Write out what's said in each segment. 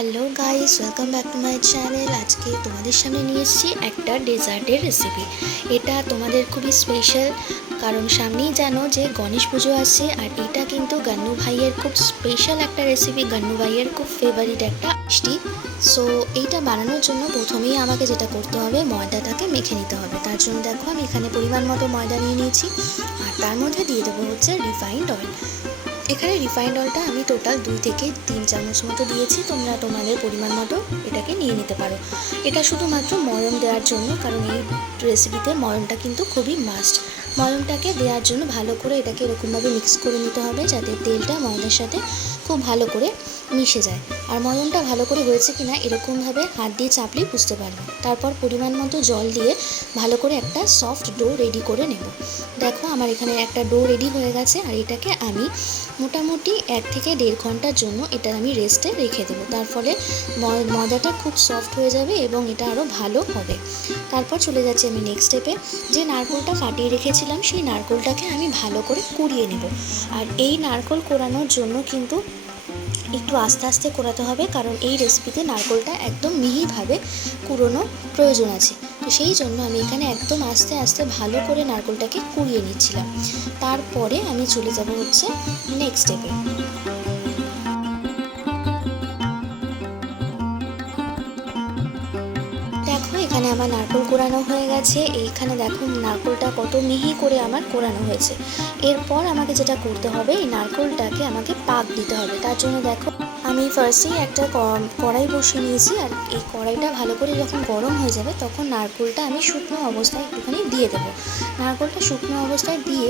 Hello guys welcome back to my channel আজকে তোমাদের সামনে নিয়ে এসেছি একটা ডেজার্টের রেসিপি এটা তোমাদের খুবই স্পেশাল কারণ সামনেই জানো যে গণেশ পুজো আসছে আর এটা কিন্তু গান্নু ভাইয়ের খুব স্পেশাল একটা রেসিপি গান্নু ভাইয়ের খুব ফেভারিট একটা মিষ্টি। সো এইটা বানানোর জন্য প্রথমেই আমাকে যেটা করতে হবে, ময়দাটাকে মেখে নিতে হবে। তার জন্য দেখো আমি এখানে পরিমাণ মতো ময়দা নিয়ে নিয়েছি, আর তার মধ্যে দিয়ে দেবো হচ্ছে রিফাইন্ড অয়েল এখানে রিফাইন্ড অয়েলটা আমি টোটাল দুই থেকে তিন চামচ মতো দিয়েছি। তোমরা তোমাদের পরিমাণ মতো এটাকে নিয়ে নিতে পারো। এটা শুধুমাত্র ময়ম দেওয়ার জন্য, কারণ এই রেসিপিতে ময়মটা কিন্তু খুবই মাস্ট ময়মটাকে দেওয়ার জন্য ভালো করে এটাকে এরকমভাবে মিক্স করে নিতে হবে, যাতে তেলটা ময়দার সাথে খুব ভালো করে মিশে যায়। আর ময়মটা ভালো করে হয়েছে কিনা এরকমভাবে হাত দিয়ে চাপলেই বুঝতে পারবে। তারপর পরিমাণ মতো জল দিয়ে ভালো করে একটা সফট ডো রেডি করে নেব। দেখো আমার এখানে একটা ডো রেডি হয়ে গেছে আর এটাকে আমি মোটামুটি এক থেকে দেড় ঘণ্টার জন্য এটা আমি রেস্টে রেখে দেবো। তার ফলে ময়দাটা খুব সফট হয়ে যাবে এবং এটা আরও ভালো হবে। তারপর চলে যাচ্ছি আমি নেক্সট স্টেপে যে নারকোলটা ফাটিয়ে রেখেছিলাম সেই নারকোলটাকে আমি ভালো করে কুড়িয়ে নেব। আর এই নারকোল কোরানোর জন্য কিন্তু একটু আস্তে আস্তে কোরাতে হবে, কারণ এই রেসিপিতে নারকোলটা একদম মিহিভাবে কুড়োনো প্রয়োজন আছে। তো সেই জন্য আমি এখানে একদম আস্তে আস্তে ভালো করে নারকোলটাকে কুড়িয়ে নিচ্ছিলাম। তারপরে আমি চলে যাব হচ্ছে নেক্সট স্টেপে এখানে আমার নারকোল কোরানো হয়ে গেছে। এইখানে দেখো, নারকোলটা কত মিহি করে আমার কোরানো হয়েছে। এরপর আমাকে যেটা করতে হবে, এই নারকোলটাকে আমাকে পাক দিতে হবে। তার জন্য দেখো, আমি ফার্স্টেই একটা কড়াই বসিয়ে নিয়েছি আর এই কড়াইটা ভালো করে যখন গরম হয়ে যাবে, তখন নারকোলটা আমি শুকনো অবস্থায় একটুখানি দিয়ে দেবো। নারকোলটা শুকনো অবস্থায় দিয়ে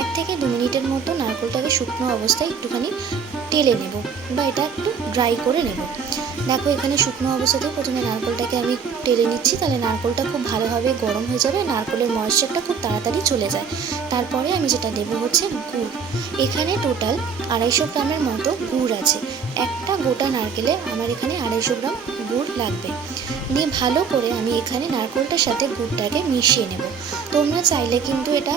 এক থেকে দু মিনিটের মতো নারকোলটাকে শুকনো অবস্থায় একটুখানি টেলে নেব বা এটা একটু ড্রাই করে নেব। দেখো, এখানে শুকনো অবস্থাতে প্রথমে নারকোলটাকে আমি টেলে নিচ্ছি। তাহলে নারকোলটা খুব ভালোভাবে গরম হয়ে যাবে, নারকোলের ময়েশ্চারটা খুব তাড়াতাড়ি চলে যায়। তারপরে আমি যেটা দেবো হচ্ছে গুড়। এখানে টোটাল আড়াইশো গ্রামের মতো গুড় আছে। একটা গোটা নারকেলে আমার এখানে আড়াইশো গ্রাম গুড় লাগবে। দিয়ে ভালো করে আমি এখানে নারকোলটার সাথে গুড়টাকে মিশিয়ে নেব। তোমরা চাইলে কিন্তু এটা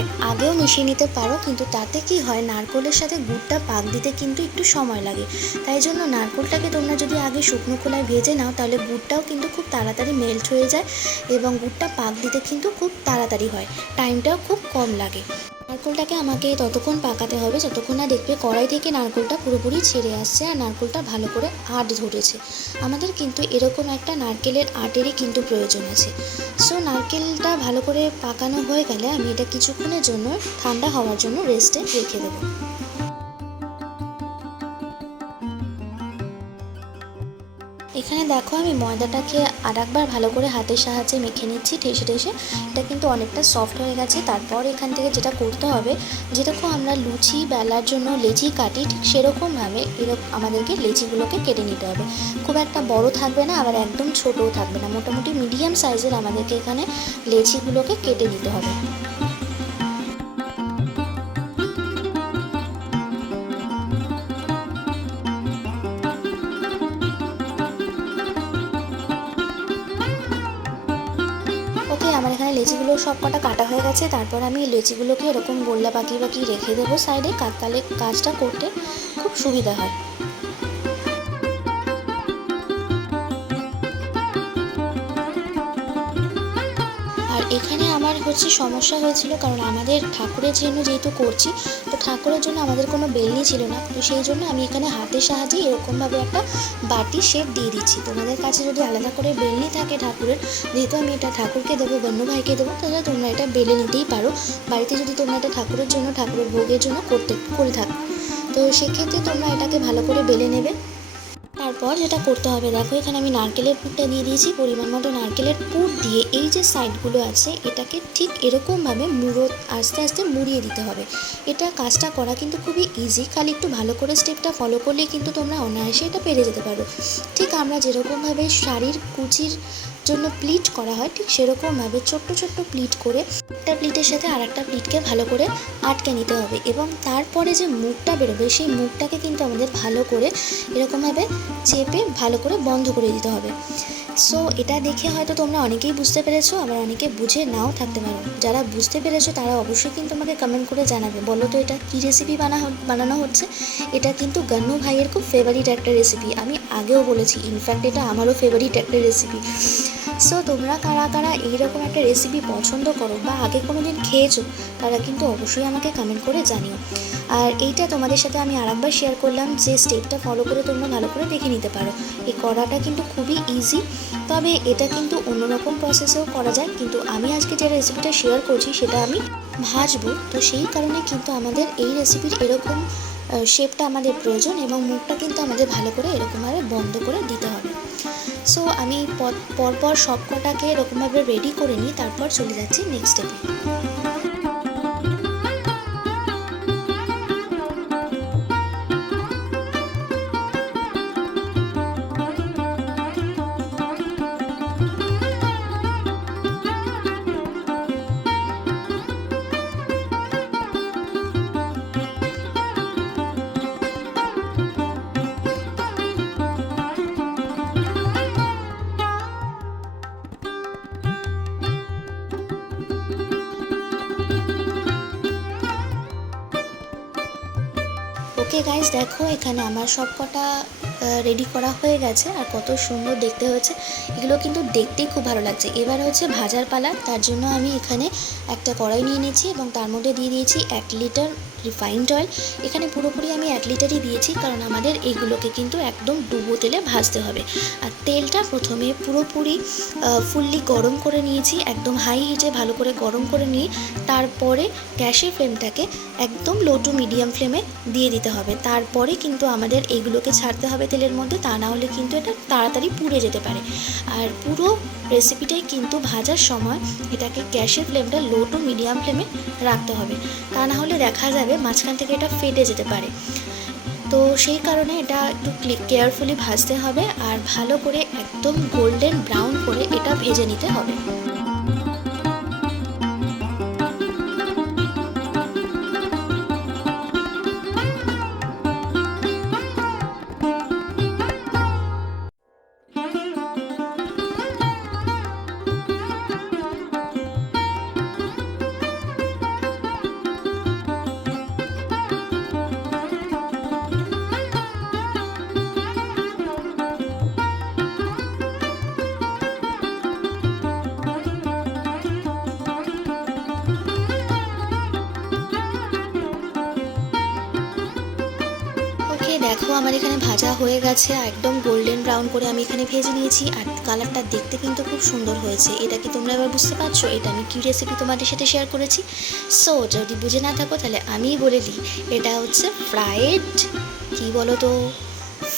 এক আগেও মিশিয়ে নিতে পারো, কিন্তু তাতে কি হয়, নারকোলের সাথে গুড়টা পাক দিতে কিন্তু একটু সময় লাগে। তাই জন্য নারকোলটাকে তোমরা যদি আগে শুকনো খোলায় ভেজে নাও, তাহলে গুড়টাও কিন্তু খুব তাড়াতাড়ি মেল্ট হয়ে যায় এবং গুড়টা পাক দিতে কিন্তু খুব তাড়াতাড়ি হয়। টাইমটাও খুব কম লাগে। নারকোলটাকে আমাকে ততক্ষণ পাকাতে হবে, যতক্ষণ না দেখবে কড়াই থেকে নারকোলটা পুরোপুরি ছেড়ে আসছে আর নারকোলটা ভালো করে আট ধরেছে। আমাদের কিন্তু এরকম একটা নারকেলের আটেরই কিন্তু প্রয়োজন আছে। সো নারকেলটা ভালো করে পাকানো হয়ে গেলে আমি এটা কিছুক্ষণের জন্য ঠান্ডা হওয়ার জন্য রেস্টে রেখে দেবো। এখানে দেখো আমি ময়দাটাকে আর একবার ভালো করে হাতের সাহায্যে মেখে নিচ্ছি, ঠেসে ঠেসে। এটা কিন্তু অনেকটা সফট হয়ে গেছে। তারপর এখান থেকে যেটা করতে হবে, যেরকম আমরা লুচি বেলার জন্য লেচি কাটি, ঠিক সেরকমভাবে এরকম আমাদেরকে লেচিগুলোকে কেটে নিতে হবে। খুব একটা বড় থাকবে না, আবার একদম ছোটও থাকবে না। মোটামুটি মিডিয়াম সাইজের আমাদেরকে এখানে লেচিগুলোকে কেটে নিতে হবে। আমার এখানে লেচিগুলো সব কটা কাটা হয়ে গেছে। তারপর আমি লেচিগুলোকে এরকম গোল্লা পাকিয়ে বাকি রেখে দেবো সাইডে তাহলে কাজটা করতে খুব সুবিধা হয়। হচ্ছে সমস্যা হয়েছিল, কারণ আমাদের ঠাকুরের জন্য যেহেতু করছি, তো ঠাকুরের জন্য আমাদের কোনো বেলনি ছিল না। তো সেই জন্য আমি এখানে হাতের সাহায্যে এরকমভাবে একটা বাটি শেপ দিয়ে দিচ্ছি। তোমাদের কাছে যদি আলাদা করে বেলনি থাকে ঠাকুরের, যেহেতু আমি এটা ঠাকুরকে দেবো, বন্য ভাইকে দেবো, তাহলে তোমরা এটা বেলে নিতেই পারো। বাড়িতে যদি তোমরা এটা ঠাকুরের জন্য, ঠাকুরের ভোগের জন্য করতে, করে থাকো। তো সেক্ষেত্রে তোমরা এটাকে ভালো করে বেলে নেবে। তারপর যেটা করতে হবে, দেখো এখানে আমি নারকেলের পুরটা দিয়ে দিয়েছি। পরিমাণ মতো নারকেলের পুর দিয়ে এই যে সাইডগুলো আছে, এটাকে ঠিক এরকমভাবে মুড়ো, আস্তে আস্তে মুড়িয়ে দিতে হবে। এটা কাজটা করা কিন্তু খুবই ইজি খালি একটু ভালো করে স্টেপটা ফলো করলেই কিন্তু তোমরা অনায়াসে এটা পেরে যেতে পারো। ঠিক আমরা যেরকমভাবে শাড়ির কুচির জন্য প্লিট করা হয়, ঠিক সেরকমভাবে ছোট্ট ছোট্ট প্লিট করে একটা প্লিটের সাথে আর একটা প্লিটকে ভালো করে আটকে নিতে হবে এবং তারপরে যে মুখটা বেরোবে, সেই মুখটাকে কিন্তু আমাদের ভালো করে এরকমভাবে চেপে ভালো করে বন্ধ করে দিতে হবে। সো এটা দেখে হয়তো তোমরা অনেকেই বুঝতে পেরেছ, আবার অনেকে বুঝে নাও থাকতে পারো। যারা বুঝতে পেরেছ, তারা অবশ্যই কিন্তু আমাকে কমেন্ট করে জানাবে। বলো তো, এটা কী রেসিপি বানা বানানো হচ্ছে? এটা কিন্তু গান্নু ভাইয়ের খুব ফেভারিট একটা রেসিপি আমি আগেও বলেছি ইনফ্যাক্ট এটা আমারও ফেভারিট একটা রেসিপি সো তোমরা কারা কারা এইরকম একটা রেসিপি পছন্দ করো বা আগে কোনো দিন খেয়েছো, তারা কিন্তু অবশ্যই আমাকে কমেন্ট করে জানিও। আর এইটা তোমাদের সাথে আমি আরেকবার শেয়ার করলাম যে স্টেপটা ফলো করে তোমরা ভালো করে দেখে নিতে পারো। এই করাটা কিন্তু খুবই ইজি তবে এটা কিন্তু অন্যরকম প্রসেসেও করা যায়। কিন্তু আমি আজকে যে রেসিপিটা শেয়ার করছি সেটা আমি ভাজবো। তো সেই কারণে কিন্তু আমাদের এই রেসিপির এরকম শেপটা আমাদের প্রয়োজন এবং মুখটা কিন্তু আমাদের ভালো করে এরকমভাবে বন্ধ করে দিতে হবে। সো আমি পরপর সব কটাকে এরকমভাবে রেডি করে নিই তারপর চলে যাচ্ছি নেক্সট স্টেপে ওকে গাইজ দেখো, এখানে আমার সব কটা রেডি করা হয়ে গেছে আর কত সুন্দর দেখতে হয়েছে। এগুলো কিন্তু দেখতেই খুব ভালো লাগছে। এবার হচ্ছে ভাজার পালা, তার জন্য আমি এখানে একটা কড়াই নিয়ে নিয়েছি এবং তার মধ্যে দিয়ে দিয়েছি এক লিটার রিফাইন্ড অয়েল এখানে পুরোপুরি আমি এক লিটারই দিয়েছি কারণ আমাদের এইগুলোকে কিন্তু একদম ডুবো তেলে ভাজতে হবে। আর তেলটা প্রথমে পুরোপুরি ফুললি গরম করে নিয়েছি, একদম হাই হিটে ভালো করে গরম করে নিয়ে তারপরে গ্যাসের ফ্লেমটাকে একদম লো টু মিডিয়াম ফ্লেমে দিয়ে দিতে হবে। তারপরে কিন্তু আমাদের এইগুলোকে ছাড়তে হবে তেলের মধ্যে, তা না হলে কিন্তু এটা তাড়াতাড়ি পুড়ে যেতে পারে। আর পুরো রেসিপিটাই কিন্তু ভাজার সময় এটাকে গ্যাসের ফ্লেমটা লো টু মিডিয়াম ফ্লেমে রাখতে হবে। তা না হলে দেখা যাবে মাঝখান থেকে এটা ফেটে যেতে পারে। তো সেই কারণে এটা একটু কেয়ারফুলি ভাজতে হবে আর ভালো করে একদম গোল্ডেন ব্রাউন করে এটা ভেজে নিতে হবে। ওকে দেখো আমার এখানে ভাজা হয়ে গেছে, একদম গোল্ডেন ব্রাউন করে আমি এখানে ভেজে নিয়েছি। আর কালারটা দেখতে কিন্তু খুব সুন্দর হয়েছে। এটা কি তোমরা এবার বুঝতে পারছ? এটা আমি কী রেসিপি তোমাদের সাথে শেয়ার করেছি? সো যদি বুঝে না থাকো, তাহলে আমিই বলে দিই। এটা হচ্ছে ফ্রায়েড কি বলো তো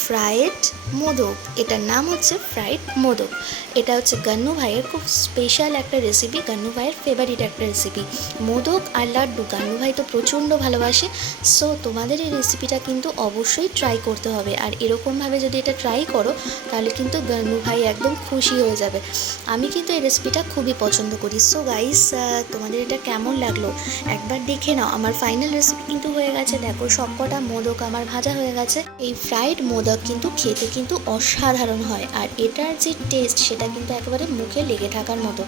ফ্রায়েড মোদক। এটার নাম হচ্ছে ফ্রাইড মোদক। এটা হচ্ছে গান্নু ভাইয়ের খুব স্পেশাল একটা রেসিপি গান্নু ভাইয়ের ফেভারিট একটা রেসিপি মোদক আর লাড্ডু, গান্নু ভাই তো প্রচণ্ড ভালোবাসে। সো তোমাদের এই রেসিপিটা কিন্তু অবশ্যই ট্রাই করতে হবে। আর এরকমভাবে যদি এটা ট্রাই করো, তাহলে কিন্তু গান্নু ভাই একদম খুশি হয়ে যাবে। আমি কিন্তু এই রেসিপিটা খুবই পছন্দ করি। সো গাইস তোমাদের এটা কেমন লাগল? একবার দেখে নাও। আমার ফাইনাল রেসিপি কিন্তু হয়ে গেছে। দেখো, সবকটা মোদক আমার ভাজা হয়ে গেছে। এই ফ্রাইড মোদক কিন্তু খেতে কিন্তু অসাধারণ হয়। আর এটার যে টেস্ট সেটা কিন্তু একেবারে মুখে লেগে থাকার মতো।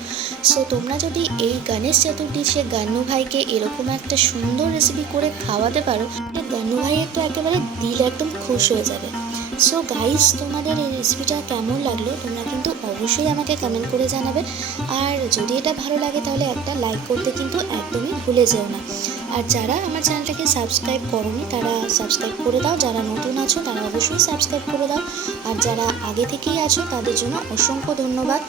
সো তোমরা যদি এই গণেশ চতুর্থীতে গান্নু ভাইকে এরকম একটা সুন্দর রেসিপি করে খাওয়াতে পারো গান্নু ভাইয়ের তো একেবারে দিল একদম খুশ হয়ে যাবে। সো গাইস তোমাদের এই রেসিপিটা কেমন লাগল? তোমরা কিন্তু অবশ্যই আমাকে কমেন্ট করে জানাবে। আর যদি এটা ভালো লাগে, তাহলে একটা লাইক করতে কিন্তু একদমই ভুলে যেও না। আর যারা আমার চ্যানেলটাকে সাবস্ক্রাইব করনি, তারা সাবস্ক্রাইব করে দাও। যারা নতুন আছো, তারা অবশ্যই সাবস্ক্রাইব করে দাও। আর যারা আগে থেকেই আছো, তাদের জন্য অসংখ্য ধন্যবাদ।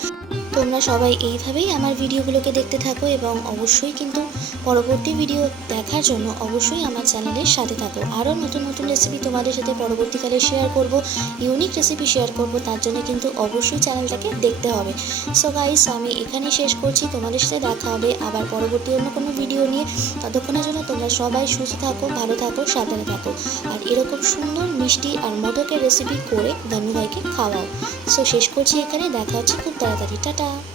তোমরা সবাই এইভাবেই আমার ভিডিওগুলোকে দেখতে থাকো এবং অবশ্যই কিন্তু পরবর্তী ভিডিও দেখার জন্য অবশ্যই আমার চ্যানেলের সাথে থাকো। আরও নতুন নতুন রেসিপি তোমাদের সাথে পরবর্তীকালে শেয়ার করব ইউনিক রেসিপি শেয়ার করব, তার জন্য কিন্তু অবশ্যই চ্যানেলটাকে দেখতে হবে। সো গাইস আমি এখানেই শেষ করছি, তোমাদের সাথে দেখা হবে আবার পরবর্তী অন্য কোনো ভিডিও নিয়ে। ততক্ষণের জন্য তোমরা সবাই সুস্থ থাকো, ভালো থাকো, সাবধানে থাকো। আর এরকম সুন্দর, মিষ্টি আর মোদকের রেসিপি করে ভাইকে খাওয়াও। সো শেষ করছি এখানে, দেখা হচ্ছে খুব তাড়াতাড়ি। টাটা! ゃ